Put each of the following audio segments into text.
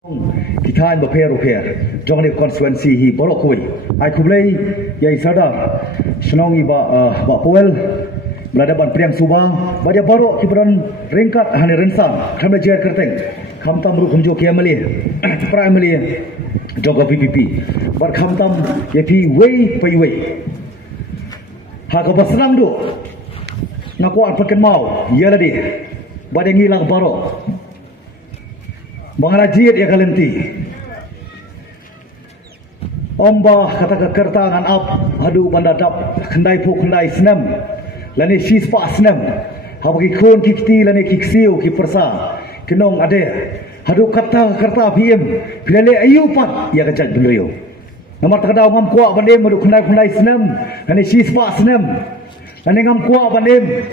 Kita berpikir jangan di konstituensi hi borok kui. Ai kublai yai sadar senongi ba poel berada ban priang subang badia borok kibran ringkat hani rensang khamla jer kerteng kham tam ru khumjo kiamali primary jogo PPP bar kham tam yepi way pai way ha ka basram do ngakuan paken mau yala di badia ngilang borok Bangalajir ya kalenti. Ombah kata kekertangan ap hadu bandadap kendai pu kendai senam. Lani sispa senam. Habagi khun kikti lani kiksiu ki persa. Kenong ade. Hadu kata kerta PM. Pilale ayupat ya kajat beliau. Namar takadau ngam kuak bandem hadu kendai kendai senam. Lani sispa senam. Lani ngam kuak bandem.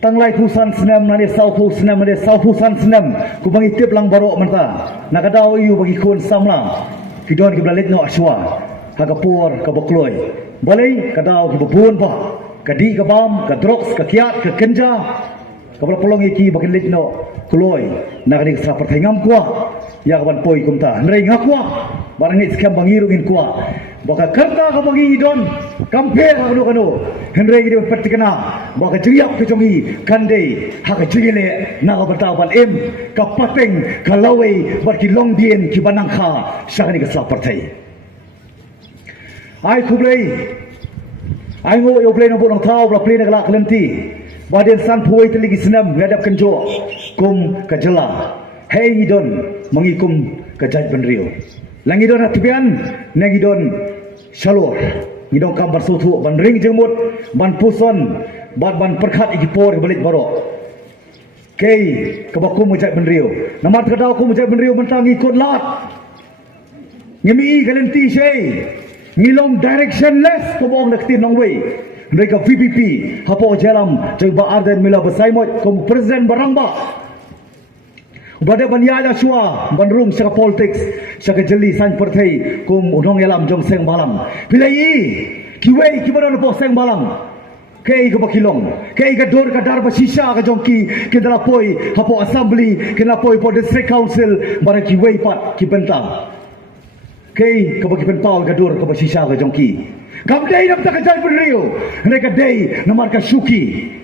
Tanglai pusan senam nani saupu senam nani saupusan senam ku bagi tip lang barok menta nakadau iu bagi khun samla kidon ki blalet no aswa hagapur ka bokloi balai kadau ki bubun ba kadi ka bam ka drox ka kiat ka kenja ka pelong iki bagi lit no kloi nakadi sa pertengam kwa ya kaban poi kumta nrei ngakwa barang ni skam bangiru in kwa baka kerta ka bagi idon kampe kanu kanu henrei di petikana baka jiap ke jongi kandei hak jile na ka bertawan em ka pateng ka lawe bar ki longdien ki banangkha sakani ka sa partai ai kublei ai ngo yo play no bolong thau bla play na la klenti baden san puai teligi senam ngadap kenjo kum ka jela hei idon mengikum ka jaj benrio langidon atbian nagidon shalor ngidong kambar sotu ban ring jemut ban puson ban perkhat ikipor balik barok kei kebaku mujak benrio namar kadau ku mujak benrio mentang ikut lat ngemi galenti sei ngilom directionless kobong nakti nongwei mereka VPP hapo jalam coba arden mila besaimot kom presiden barangba Bada banyaya shua banrum saka politics saka jeli san partai kum unong yalam jong seng balam pilai kiwei kibaran po seng balam kei ka bakilong kei ka dor ka dar ba shisha ka jongki ke dala poi hapo assembly ke na poi po district council bara kiwei pat ki bentang kei ka bakipen paul ka dor ka ba shisha ka jongki kam dei nam ta ka jai benrio reka dei namar ka shuki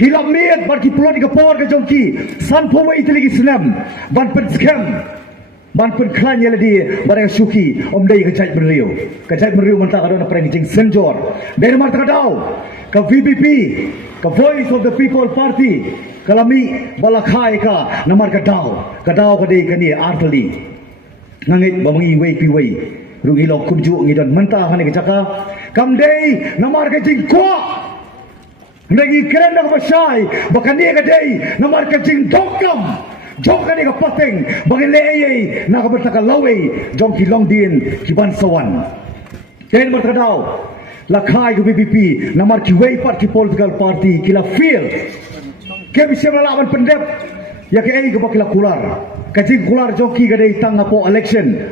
Kilap miat bar ki pulau di kapor ke jongki san powai teligi senam ban pen scam ban pen klan yala di bar suki om dei kajat benrio menta kadona perang jing senjor dari mar takadau ka VPP ka voice of the people party kalami balakhai ka namar kadau ka dei kani artali ngangit bamangi wei pi wei rugi lo kumju ngidon menta hani ka jaka kam dei namar ka jing kwa Nagi keren nak bersai, bahkan dia kadai namar kacing dokam, jong kani ka pateng, bahkan leye nak bertakal lawe, jong kilong din kiban sawan. Ken berkadau, lakai ke BBP, namar kiwei part ki political party kila feel, ke bisa melawan pendep, ya ke ke bakila kular, kacing kular jong ki kadai tang apo election,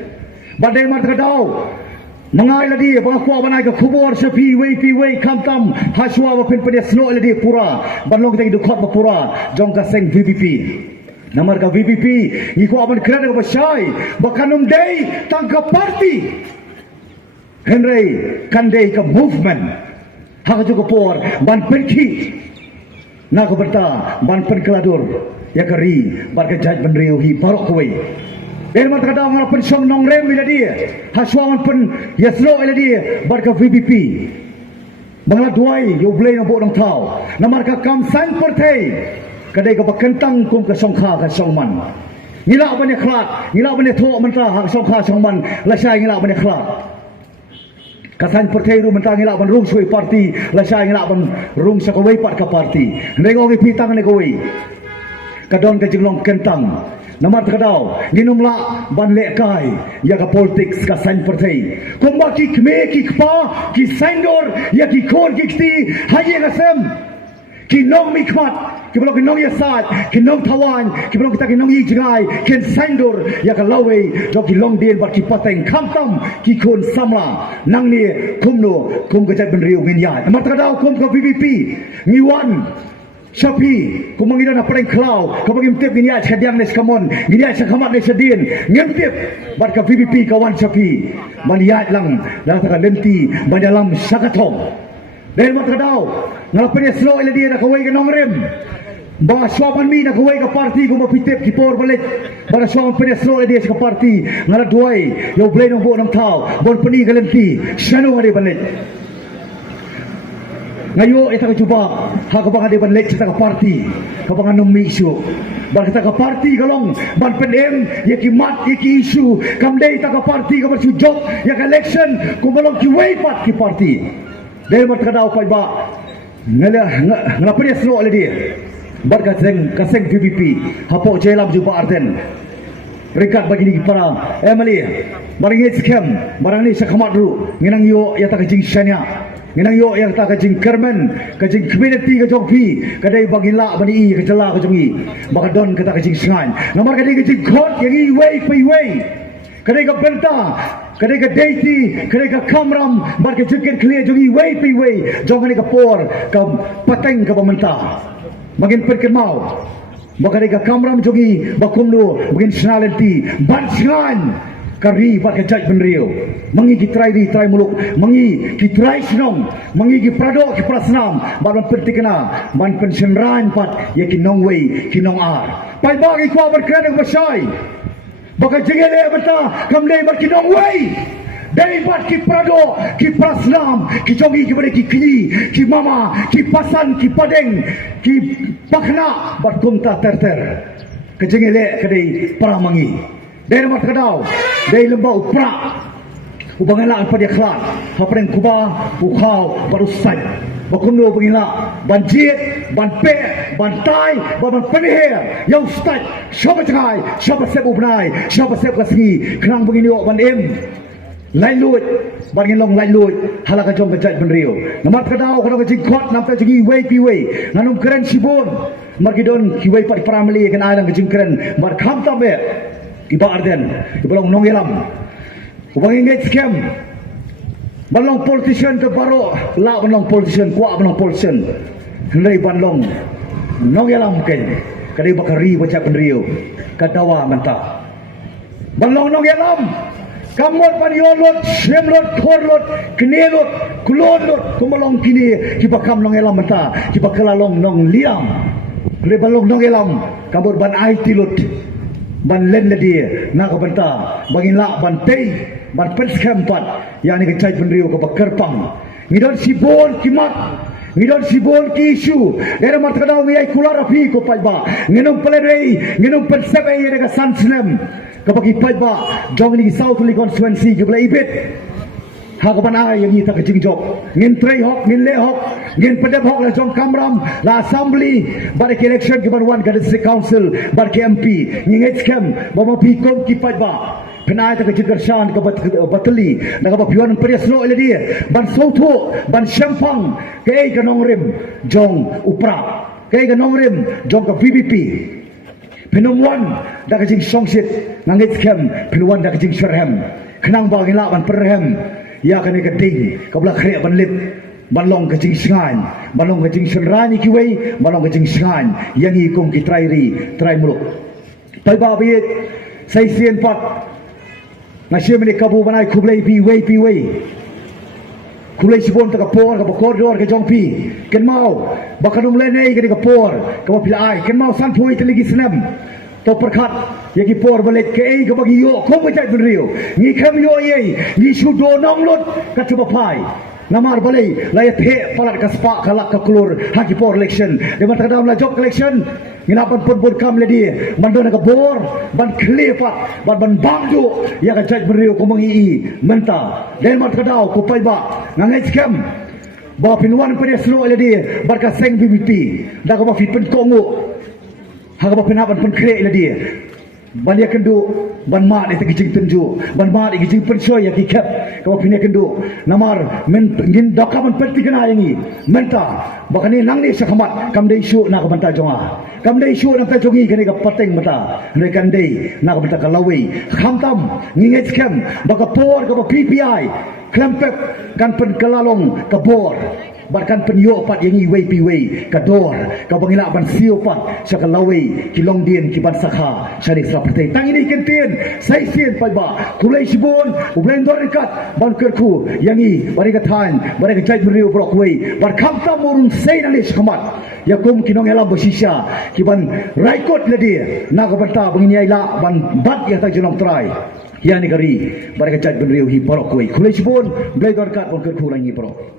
badai berkadau. Mangai ladi bangkwa banai ke kubur sepi wei kamtam haswa bapin pada snow ladi pura banlong kita dukot bapura jong ka seng VPP namar ka VPP iko aban kran ka basai bakanum dei tangka party henry kandei ka movement hak jo por ban penki na ko berta ban pen keladur ya kari barka jaj benriu hi barok koi Elman kadang orang pensong Nongrum ila dia, haswaman pen yaslo ila dia, barka VPP. Bangla duai yo blay no bodong tau. Namar ka kam san partai. Kadai ka bakentang kum ka songkha ka songman. Ngila bane khlat, ngila bane tho menta ha songkha songman, lasai ngila bane khlat. Kasan partai ru menta ngila ban rum sui parti, lasai ngila ban rum sakawai pat ka parti. Nengo ki pitang ne koi. Kadon ka jinglong kentang. Namar takadau ginumla ban lekai ya ka politics ka sain partai kumba ki kme ki kpa ki saindur ya ki khor ki kti haye ngasem ki Nongmihkhmat ki blok nong yasat ki nong tawan ki blok kita ki nong yigai ken saindur ya ka lawe jo ki longdien bar ki pateng kamtam ki khun samla nang ni kumno kum ka jat benriu min ya namar takadau kum ka PPP ngiwan Shapi, kumangina na pareng klau, kumangimtip gini ay kadiang nes kamon, gini ay sakamat nes sedin, ngimtip, bat ka VVP kawan Shapi, malihat lang, dalam taka lenti, dalam sakatong. Dahil matadaw, ngalapan niya slow ila dia nakaway ka Nongrum. Ba swapan mi nakaway ka party kumapitip kipor balik. Ba swapan pa niya slow ila dia sa party, ngaladuay, yaw blay ng buo ng tao, bon pani ka lenti, siya nung balik. Ngayon, ito ka juba, hakabang ka di ban lek sa party, kabang anong may issue. Ban kita ka party kalong, ban penem, yaki mat, yaki issue, kamday ta ka party, kaban sujok, yak election, kumalong kiway pat ki party. Dahil matkadaw pa iba, ngalapan niya slow ala dia. Ban kaseng VVP, hapo jelam juba arden. Rekat bagi ni para Emily, maringit scam, barang ni sa kamat dulu, nginang yo yata kajing syanya. Nginang yo yang tak kajing kermen, kajing community kajong pi, kadai bagi la bani i kajala kajong i, baka don kata kajing sangan. Nomor kadai kajing kot yang i way pi way, kadai ka benta, kadai ka deity, kadai ka kamram, bar ka jengken clear jong i way pi way, jong kadai ka por, ka pateng ka pamenta, magin perken mau, baka kadai ka kamram jong i, bakumno, magin snalenti, ban sangan. Kari pat kajaj benrio mangi kitrai di trai muluk mangi kitrai senong mangi ki prado ki prasnam ban pentikna ban pension ran pat ye ki nongwei ki nong ar pai bagi kwa berkena bersai baka jengele beta kamle bar ki nongwei dari pat ki prado ki prasnam ki jogi ki bade ki kini ki mama ki pasan ki padeng ki pakna bat kumta terter kejengele kadai para mangi. Dari mat kadau, dari lembau prak, ubangalaan pada kelat, hapreng kuba, ukau, baru sai. Bakundo bangila, banjir, banpe, bantai, ban penihir, yang start, siapa cakap, siapa sep ubnai, siapa sep kasih, kenang begini wak ban em, lain luit, bangin long lain luit, halaka jom kejat benrio. Namat kadau, kadang kejingkot, nampak jengi way piway, nanum keren sibun, margidon kiway pat parameli kan alang kejingkeren, mar kham tabe. Iba arden, ibalong nongelam, ubang ingit scam, balong politician ke baro, la balong politician, kuat balong politician, hendai balong nongelam ken, kadai bakari baca penrio, kadawa mentah, balong nongelam, kamot paniolot, semlot, korlot, kenelot, kulolot, kumalong kini, kibakam nongelam mentah, kibakalalong nong liam, kadai balong nongelam, kamot ban aitilot. Ban len dia nak benta bangin la ban tei ban penskempat yang ni kecai penrio ke kerpang ngidon sibon kimat ngidon sibon ki isu era mat kadau ngai kula rapi ko paiba nginum pelerei nginum pensebe ye ga sansnem ke bagi paiba jong ni south li constituency ke bela ibit ha ka banai yang ni tak jingjok ngin trei hok ngin le hok ngin pedep hok la jong kamram la assembly bar election ke ban ka district council bar ke MP ngin scam bama pi kom ki paiba penai tak jigershan ke bateli nak ba pion periasno ele dia ban soto ban sempang ke ke Nongrum jong upra ke Nongrum jong ke VVP penumwan dak jing songsit ngit scam penumwan dak jing sherhem kenang ba ngila ban perhem ya kan ke ding kabla khre ban lip balong ke jing sangan balong ke jing senrani kiwei balong ke jing sangan yang ikung ki trai muluk pai ba bi sai sien pat nasye meni kabu banai kublai pi wei kublai sibon ta kapor ka koridor ke jong pi ken mau bakanum lenei ke kapor ka pila ai ken mau san phui teligi senam to perkat yaki por balik ke ai ka bagi yo ko ba jai benrio ni kham yo ye ni sudo nonglut ka coba pai namar balai laya the palat ka spa kalak ka klur haki por election de mata kadam la job election nginapan pun kam le dia mandona ka bor ban klepat ban bangdu ya ka jai benrio ko mangi menta de mata kadau ko pai ba ngangai scam ba pinwan pada slow le dia barka seng BBP da ka ba fit pen kongo haka penapan pun krek lah dia ban dia kendu ban mat dia tergijing tenju ban mat dia gijing pensoi ya kikap kau pindah kendu namar ngin dokaman peti kena yangi menta bakani nang ni sakamat kam dei syu na ka banta jonga kam dei syu na ta jongi kani ka pateng mata ne kan dei na ka banta ka lawi khamtam nginget kem baka por ka PPI klempep kan pen kelalong ka bor bahkan penyo pat yang iwei piwei kador ka bangila ban sio pat sa kalawei kilong dien ki ban sakha sari seperti tang ini kentien sai sien pai ba kulai sibon ublendor dekat ban kerku yangi bari ka than bari ka jai beriu brok wei bar khamta murun sei nang is khamat yakum kinong elam bosisha ki ban raikot ledi na ka banta bangini aila ban bat ya ta jenong trai yani kari bari ka jai beriu hi brok wei kulai sibon blendor dekat ban kerku langi brok